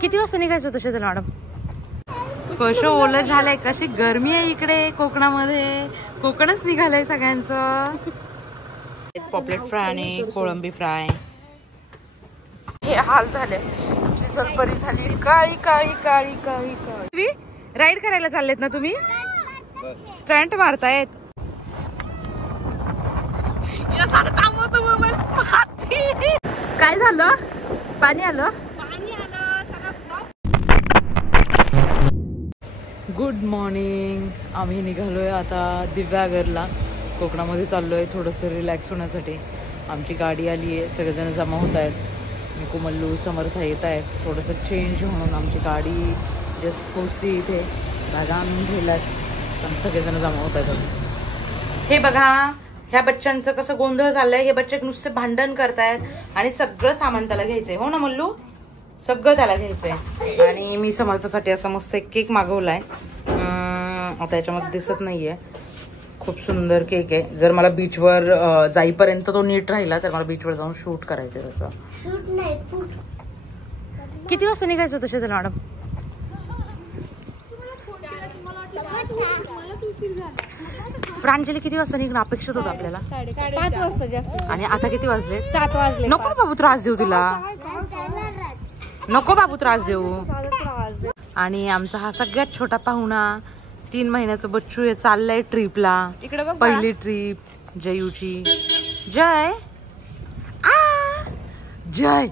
किती वाजता निघायचं होतं शीतल मॅडम? कसं ओलं झालंय, कशी गरमी आहे इकडे कोकणामध्ये. कोकणच निघालंय सगळ्यांचं. पॉपलेट फ्राय आणि कोळंबी फ्राय हे हाल झाले. आमची जलपरी झाली काळी काळी काळी काळी काळी. राईड करायला चाललेत ना तुम्ही? स्टंट मारतायत. काय झालं? पाणी आलं. Good morning. आम्ही निघालोय आता दिव्यागरला. कोकणामध्ये चाललोय थोडंसं रिलॅक्स होण्यासाठी. आमची गाडी आली आहे, सगळेजण जमा होत आहेत. मी कुमल्लू समर्थ येत आहेत. थोडंसं चेंज म्हणून आमची गाडी जस्ट पोचली इथे. बॅगा आणून ठेवल्यात पण सगळेजण जमा होत आहेत. हे बघा ह्या बच्चांचं कसं गोंधळ झालंय. हे बच्चे नुसते भांडण करतायत आणि सगळं सामान त्याला घ्यायचंय. हो ना मल्लू? सगळं त्याला घ्यायचंय. आणि मी समर्थासाठी असा मस्त एक केक मागवलाय. आता याच्यामध्ये दिसत नाहीये. खूप सुंदर केक आहे. जर मला बीचवर जाईपर्यंत तो नीट राहिला तर मला बीचवर जाऊन शूट करायचं त्याचं. किती वाजता निघायचं होतं शीतल मॅडम? प्रांजली किती वाजता निघणं अपेक्षित होतं आपल्याला? 5 वाजता जास्त. आणि आता किती वाजले? 7 वाजले. नको बाबू त्रास देऊ तिला. नको बाबू त्रास देऊ. आणि आमचा हा सगळ्यात छोटा पाहुणा 3 महिन्याचं बच्चू आहे, चाललंय ट्रिपला. पहिली ट्रिप जयूची. जय जय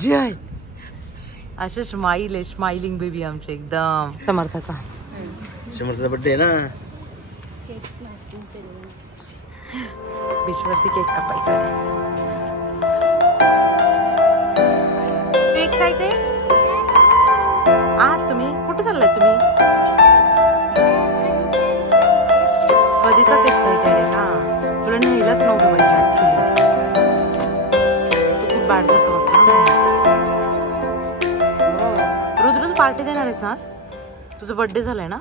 जय. असे स्माइल आहे, स्माइलिंग बेबी आमचे एकदम. समर्थाचा बर्थडे ना. बीचवरती केक कापायचा आहे. एक्साइटेड आहात तुम्ही? कुठे चाललाय तुम्ही? कधीचाच एक्साइटेड आहे ना? तुला नेलंच नव्हतं पाहिजे ऍक्च्युली. तू खूप बॅड जातो. रुद्र तू पार्टी देणार आहेस आज? तुझा बर्थडे झालाय ना?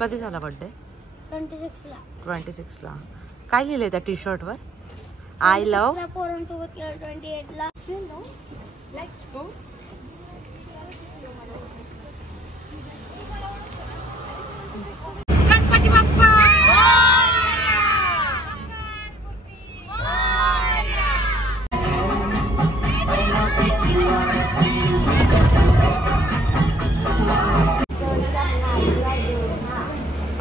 कधी झाला बर्थडे? 26 ला. काय लिहिलंय त्या टी शर्ट वर? I love. गणपती बाप्पा.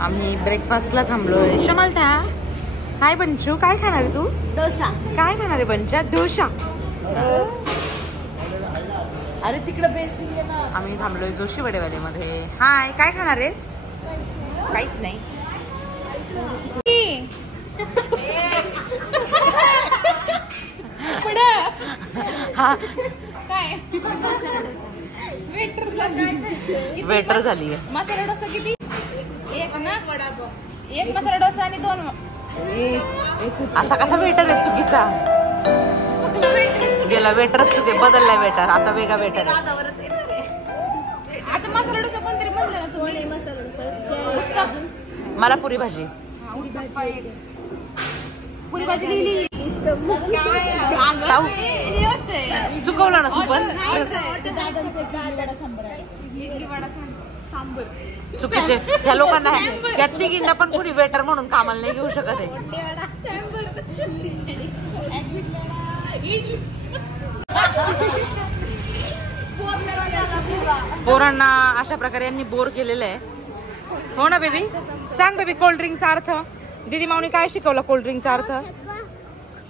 आम्ही ब्रेकफास्टला थांबलोय. शमलता काय बंचू काय खाणार आहे तू? डोसा. काय खाणार आहे बंचा? डोसा. अरे तिकडे बेसिंग आहे ना. आम्ही थांबलोय जोशी वडेवाले मध्ये. हाय काय खाणार आहेस? काहीच नाही. हा वेटर झाली आहे. मसाला डोसा किती? एक ना. एक मसाला डोसा आणि 2. असा कसा वेटर आहे चुकीचा? गेला वेटरच चुके. बदललाय वेटर. आता वेगळा वेटर आहे. आता मसाला डोसा कोणतरी म्हणलं ना तुम्ही? मसाला डोसा. मला पुरी भाजी. पुरी भाजी लिहिली. चुकवलं ना तू पण. चुकीचे ह्या लोकांना या तिघींना पण पुरी वेटर म्हणून कामाला नाही घेऊ शकत आहे. पोरांना अशा प्रकारे यांनी बोर केलेलं आहे. हो ना बेबी? सांग बेबी कोल्ड्रिंकचा अर्थ. दीदी माऊनी काय शिकवलं कोल्ड्रिंकचा अर्थ?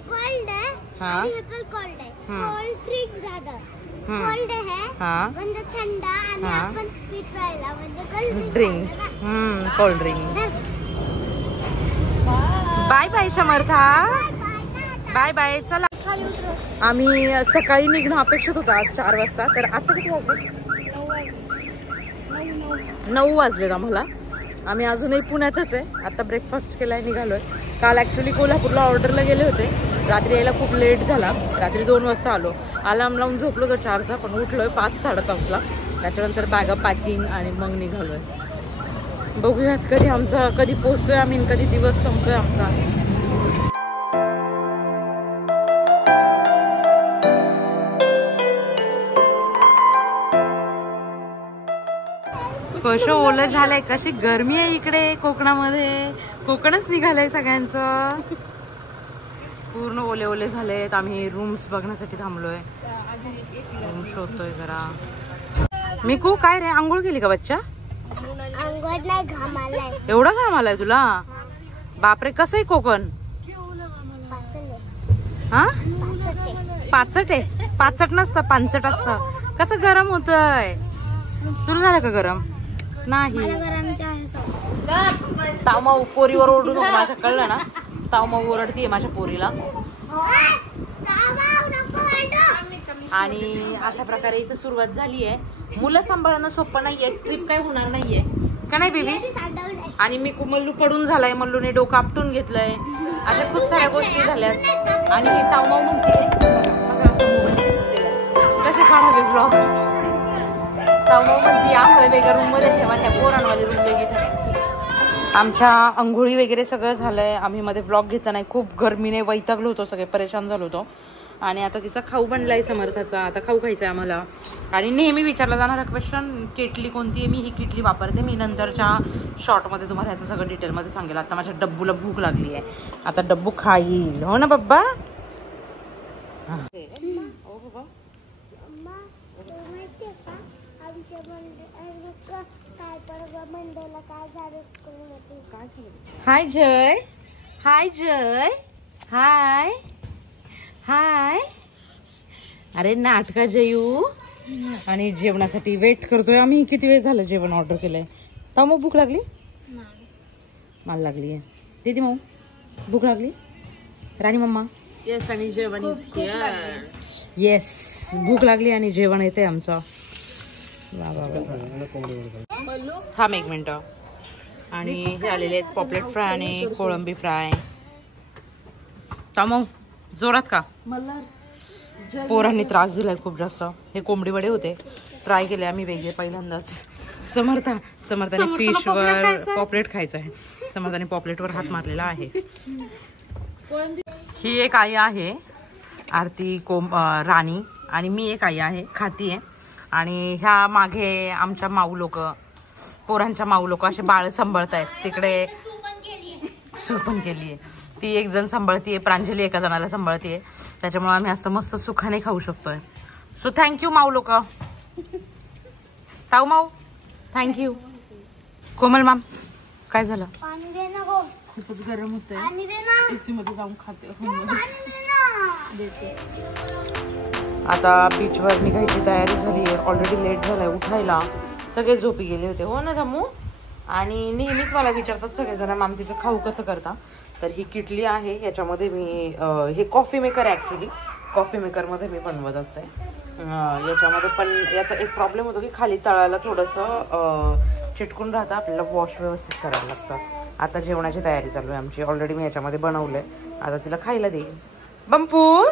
कोल्ड है हाँ कोल्ड है कोल्ड ड्रिंक ज्यादा कोल्ड है हाँ म्हणजे थंड आणि आपण पितवायला म्हणजे cold drink. Cold drink. Bye bye Samartha. Bye bye. चला आम्ही सकाळी निघणं अपेक्षित होतं आज 4 वाजता. तर आता किती वाजले? 9 वाजलेत आम्हाला. आम्ही अजूनही पुण्यातच आहे. आता ब्रेकफास्ट केलाय निघालोय. काल ऍक्च्युली कोल्हापूरला ऑर्डरला गेले होते. रात्री यायला खूप लेट झाला. रात्री 2 वाजता आलो. अलार्म लावून झोपलो तर 4चा पण उठलोय 5 साडेपाचला. त्याच्यानंतर बॅगा पॅकिंग आणि मग निघालोय. बघूयात कधी पोहोचतोय आम्ही, कधी दिवस संपतोय आमचा. कसं ओलं झालंय, कशी गरमी आहे इकडे कोकणामध्ये. कोकणच निघालंय सगळ्यांचं. पूर्ण ओले ओले झालेत. आम्ही रूम्स बघण्यासाठी थांबलोय. रूम शोधतोय जरा. मिकू काय रे, आंघोळ केली का बच्चा? अंघोळ नाही, घाम आलाय. एवढा घाम आलाय तुला? बापरे, कसं आहे कोकण? हा पाचट आहे. पाचट नसतं, पानचट असतं. कसं गरम होतंय. तुला झालं का गरम? नाही. तावमाऊ पोरीवर ओरडू नको माझ्या, कळलं ना? तावमाऊ ओरडतीये माझ्या पोरीला. आणि अशा प्रकारे इथं सुरुवात झाली आहे. मुलं सांभाळणं सोपं नाहीये. ट्रिप काय होणार नाहीये का नाही बेबी? आणि मी मल्लू पडून झालाय. मल्लूने डोकं आपटून घेतलंय. अशा खूप साऱ्या गोष्टी झाल्यात. आणि ही तावमाऊ म्हणते कसे काढावे ब्लॉग. तावमाऊ म्हणते आम्हाला वेगळ्या रूम मध्ये ठेवा, ह्या पोरांवाली रूम वेगळी ठेवा. आमच्या अंघोळी वगैरे सगळं झालंय. आम्ही मध्ये ब्लॉग घेतला नाही. खूप गरमीने वैतागलो होतो, सगळे परेशान झालो होतो. आणि आता तिचा खाऊ बनलाय समर्थाचा. आता खाऊ खायचा आहे आम्हाला. आणि नेहमी विचारला जाणारा क्वेश्चन, केटली कोणती आहे? मी ही केटली वापरते. मी नंतरच्या शॉर्टमध्ये तुम्हाला ह्याचं सगळं डिटेलमध्ये सांगेल. आता माझ्या डब्बूला भूक लागली आहे. आता डब्बू खाईल, हो ना बब्बा? हाय जय. हाय जय. हाय हाय. अरे नाटका जयू. आणि जेवणासाठी वेट करतोय आम्ही. किती वेळ झालं जेवण ऑर्डर केलंय. तर मग भूक लागली? मला लागली आहे. दीदी मग भूक लागली? राणी मम्मा? येस. आणि जेवण इज हिअर. येस, भूक लागली आणि जेवण येते आमचं. वा वा वा. थांब एक मिनिट. आणि हे आलेले आहेत पॉपलेट फ्राय आणि कोळंबी फ्राय. मग जोरात का? पोरांनी त्रास दिलाय खूप जास्त. हे कोंबडी वडे होते, ट्राय केले आम्ही वेगळे पहिल्यांदाच. समर्थाने फिशवर पॉपलेट खायचं आहे. समर्थाने पॉपलेटवर हात मारलेला आहे. ही एक आई आहे आरती राणी. आणि मी एक आई आहे, खाती आहे. आणि ह्या मागे आमच्या माऊ लोक, पोरांच्या माऊ लोक असे बाळ सांभाळतायत. तिकडे सुपन केली आहे. ती एक जण सांभाळतीये, प्रांजली एका जणाला सांभाळतीये. त्याच्यामुळे आम्ही असं मस्त सुखाने खाऊ शकतोय. सो थँक्यू माऊ लोक. ताऊ माऊ थँक्यू. कोमल माम काय झालं? पाणी दे ना गो. खूपच गरम होतंय. पाणी दे ना. एसी मध्ये जाऊन खाते. पाणी दे ना. देते. आता बीचवर निघायची तयारी झाली आहे. ऑलरेडी लेट झालाय उठायला. सगळे झोपी गेले होते, हो ना जम्मू? आणि नेहमीच मला विचारतात सगळेजण, मॅम तिचं खाऊ कसं करता? तर ही किटली आहे. याच्यामध्ये मी हे कॉफी मेकर आहे ॲक्च्युली. कॉफी मेकरमध्ये मी बनवत असते. याच्यामध्ये पण याचा एक प्रॉब्लेम होतो की खाली तळायला थोडंसं चिटकून राहतं. आपल्याला वॉश व्यवस्थित करायला लागतं. आता जेवणाची तयारी चालू आहे आमची. ऑलरेडी मी याच्यामध्ये बनवलं आहे. आता तिला खायला देईल. बंपू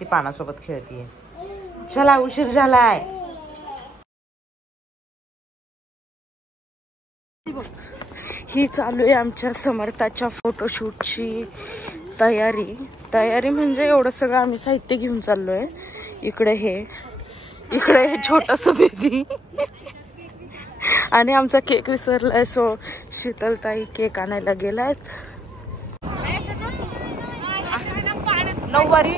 ती पानासोबत खेळतीये. चला उशीर झालाय. ही चालू आहे आमच्या समर्थाच्या फोटोशूटची तयारी म्हणजे एवढं सगळं आम्ही साहित्य घेऊन चाललोय. इकडे हे छोटंसं बेबी. आणि आमचा केक विसरलाय. सो शीतलताई केक आणायला गेलायत. नऊवारी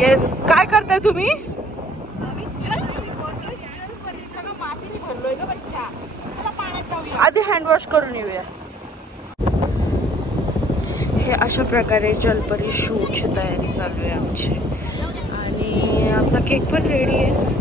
येस. काय करताय तुम्ही? आधी हँडवॉश करून येऊया. हे अशा प्रकारे जलपरी शूटची तयारी चालू आहे आमची. आणि आमचा केक पण रेडी आहे.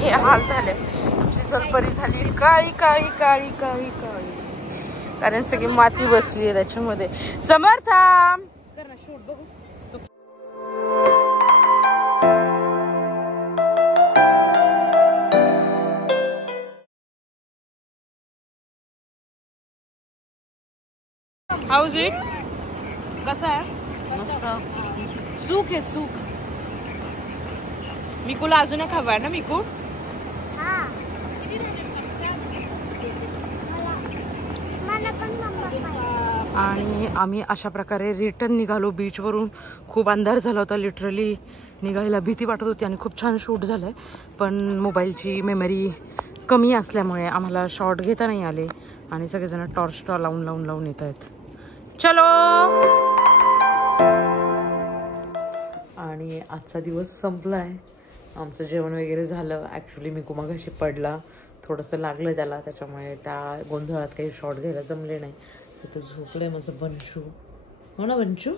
हे हाल झाले. आमची जलपरी झाली काळी काळी काळी काळी काळी. कारण सगळी माती बसली आहे त्याच्यामध्ये. समर्था कर ना शूट बघू. House it? कसं आहे? मस्त. सूक आहे सूक. मिकूला अजून एक हवा आहे ना मिकू? हा मला पण मम्मा पाहिजे. आणि आम्ही अशा प्रकारे रिटर्न निघालो बीचवरून. खूप अंधार झाला होता, लिटरली निघायला भीती वाटत होती आणि खूप छान शूट झालंय. पण मोबाईलची मेमरी कमी असल्यामुळे आम्हाला शॉट घेता नाही आले आणि सगळेजण टॉर्च लावून येत आहेत. चलो. आणि आजचा दिवस संपलाय. आमचं जेवण वगैरे झालं. ॲक्च्युली मी मगाशी पडला, थोडंसं लागलं त्याला, त्याच्यामुळे त्या गोंधळात काही शॉट घ्यायला जमले नाही. इथं झोपलंय माझं बंशू. हो ना बंशू?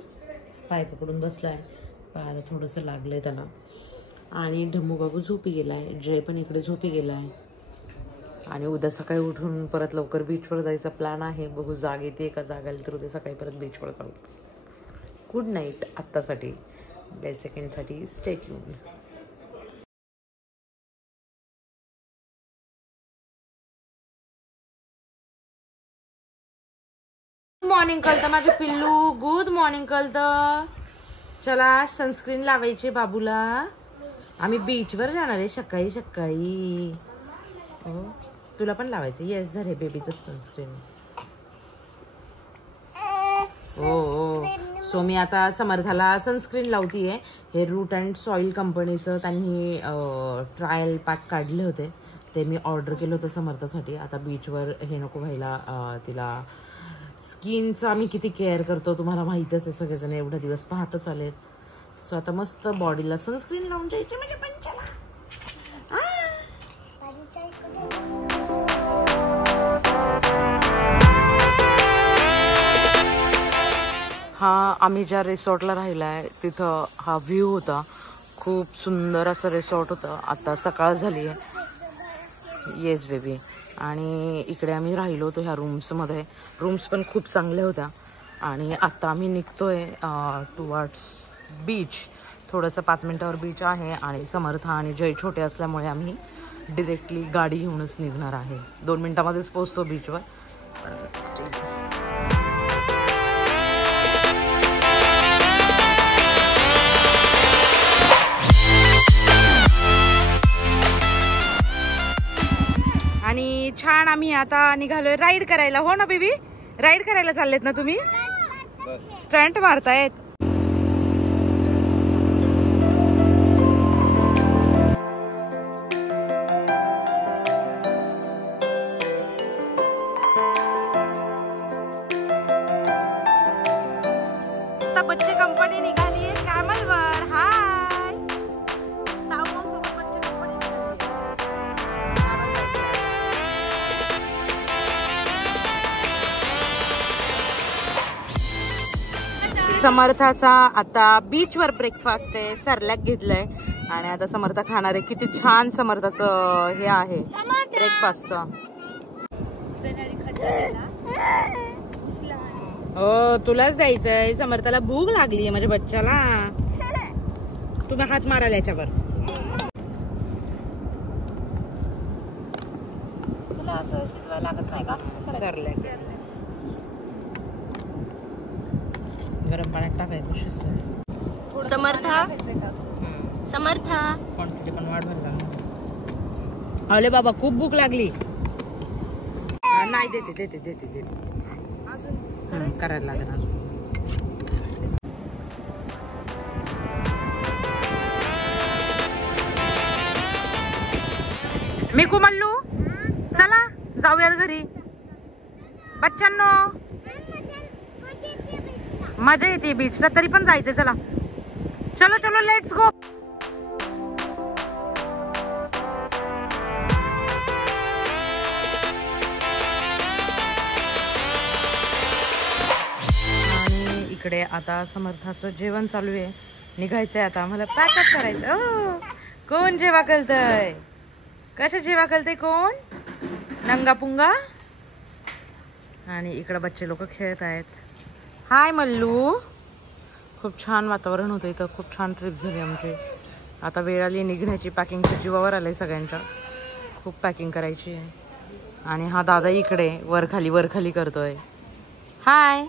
पाय पकडून बसलाय, पायाला थोडंसं लागलंय त्याला. आणि ढम्मू बाबू झोपी गेलाय, जय पण इकडे झोपी गेलाय. आणि उद्या सकाळी उठून परत लवकर बीचवर जायचा प्लॅन आहे. बघू जाग येते का, जाग आली तर उद्या सकाळी परत बीचवर जाऊ. गुड नाईट आत्तासाठी. डे सेकंडसाठी स्टे ट्यून. मॉर्निंग कळतं माझे पिल्लू. गुड मॉर्निंग कळतं. चला सनस्क्रीन लावायचे बाबूला. आम्ही बीचवर जाणार आहे सकाळी सकाळी. हो तुला पण लावायचं. येस धर हे बेबीचं सनस्क्रीन. हो हो. सो मी आता समर्थाला सनस्क्रीन लावतीये. हे रूट अँड सॉईल कंपनीचं त्यांनी ट्रायल पॅक काढले होते, ते मी ऑर्डर केलं होतं समर्थासाठी. आता बीचवर हे नको व्हायला. तिला स्किनचं आम्ही किती केअर करतो तुम्हाला माहीतच आहे, सगळेजण एवढे दिवस पाहतच आलेत. सो आता मस्त बॉडीला सनस्क्रीन लावून जायचे म्हणजे पंचाला. हा आम्ही ज्या रिसॉर्टला राहिला आहे तिथं हा व्ह्यू होता. खूप सुंदर असं रिसॉर्ट होतं. आता सकाळ झाली आहे. Yes baby. आणि इकडे आम्ही राहिलो होतो ह्या रूम्समध्ये. रूम्स पण खूप चांगल्या होत्या. आणि आत्ता आम्ही निघतोय टुवर्ड्स बीच. थोडंसं 5 मिनिटावर बीच आहे. आणि समर्थ आणि जय छोटे असल्यामुळे आम्ही डिरेक्टली गाडी घेऊनच निघणार आहे. 2 मिनिटामध्येच पोहोचतो बीचवर. आणि छान आम्ही आता निघालोय राईड करायला. हो ना बेबी? राईड करायला चाललेत ना तुम्ही? स्टंट मारतायत. आता बच्चे कंपनी निघाली आहे कॅमलवर. हाय ताऊ सोबत बच्चे कंपनी समर्थाचा आता बीचवर ब्रेकफास्ट आहे. सरलॅक घेतलंय आणि आता समर्थ खाणार आहे. किती छान समर्थाचं हे आहे ब्रेकफास्टचं. हो तुलाच द्यायचंय. समर्थाला भूक लागली आहे माझ्या बच्चाला. तुम्ही हात माराल याच्यावर. तुला असं शिजवायला लागत नाही का? सरलॅक गरम पाण्यात टाकायचं शिजतं. समर्था समर्था क्वांटिटी पण वाढवायला. अरे बाबा खूप भूक लागली. नाही देते करायला लागेल अजून. मिकू मल्लू चला जाऊयात घरी. बच्चांनो मजा येते बीचला, तरी पण जायचंय. चला चलो चलो लेट्स गो. आणि इकडे आता समर्थाचं जेवण चालू आहे. निघायचंय आता आम्हाला. पॅकअप करायचं. ओ कोण जेवा करतय? कसं जेवा करतय कोण? नंगा पुंगा. आणि इकडे बच्चे लोक खेळत आहेत. हाय मल्लू. खूप छान वातावरण होतं इथं. खूप छान ट्रिप झाली आमची. आता वेळ आली निघण्याची. पॅकिंगच्या जीवावर आलंय सगळ्यांच्या. खूप पॅकिंग करायची आहे. आणि हा दादा इकडे वर खाली करतोय. हाय.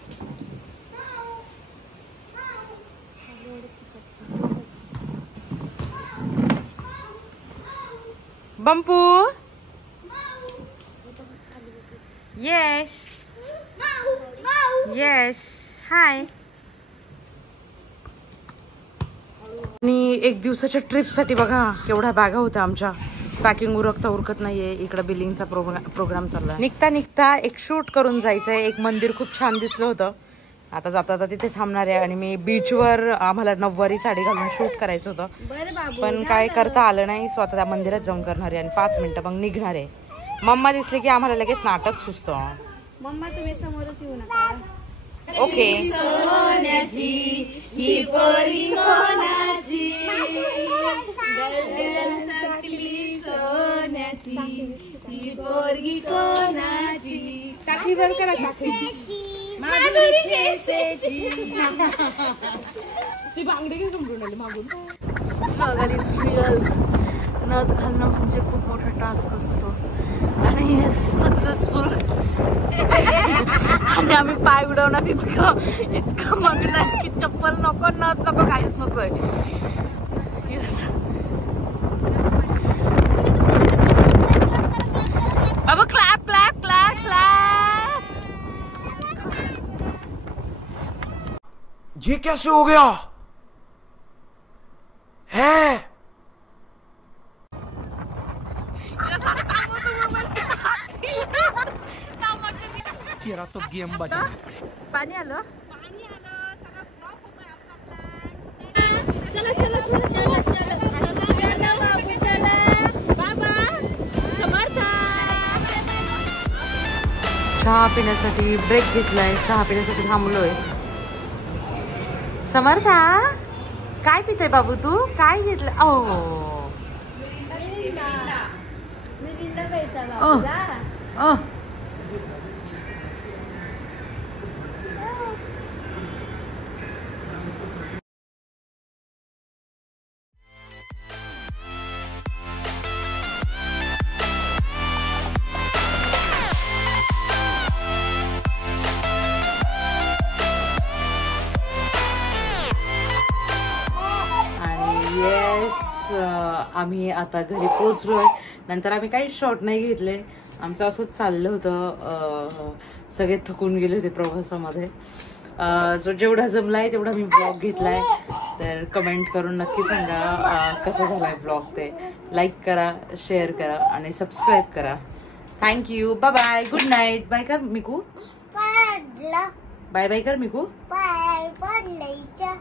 बंपू येस येस हाय. आणि 1 दिवसाच्या ट्रिपसाठी बघा केवढ्या बॅगा होत्या आमच्या. पॅकिंग उरकत नाहीये. इकडे बिलिंगचा प्रोग्राम चाललाय. निघता एक शूट करून जायचंय. एक मंदिर खूप छान दिसलं होतं. आता जाता तिथे थांबणार आहे. आणि मी बीचवर आम्हाला नऊवारी साडी घालून शूट करायचं होतं पण काय करता आलं नाही. स्वतः त्या मंदिरात जाऊन करणार आहे आणि 5 मिनिटं मग निघणार आहे. मम्मा दिसली की आम्हाला लगेच नाटक सुचतं. मम्मा तुम्ही समोरच येऊ नका. ओके. सोन्याची ही पोरी कोणाची गजगज सकली सोन्याची ही पोरगी कोणाची. साखळी बंद करा. साखळी माधुरी केसेची. ती बांगडी काय घुमरून आली मागून. Struggle is real. नथ घालणं म्हणजे खूप मोठा टास्क असतो आणि हे सक्सेसफुल. आणि आम्ही पाय उडवण्यात इतकं मग्न आहे की चप्पल नको, नथ नको, काहीच नकोय. अब क्लॅप क्लॅप क्लॅप क्लॅप. ये कैसे हो गया है? तेरा तो गेम बजा. पाणी आलं. चला चला चला चला चला चला बाबू चला. बाबा समर्थ. चहा पिण्यासाठी ब्रेक घेतलाय. चहा पिण्यासाठी थांबलोय. समर्था काय पिते बाबू तू? काय घेतलं? ओ मिरिंडा प्यायचा बाबूला. आम्ही आता घरी पोहोचलोय. नंतर आम्ही काही शॉट नाही घेतले. आमचं असंच चाललं होतं. सगळे थकून गेले होते प्रवासामध्ये. सो जेवढा जमलाय तेवढा मी ब्लॉग घेतलाय. तर कमेंट करून नक्की सांगा कसा झालाय ब्लॉग. ते लाईक करा, शेअर करा आणि सबस्क्राईब करा. Thank you. Bye bye. Good night. Bye कर मिकू. पडलं बाय बाय कर मिकू. पाय पडलं.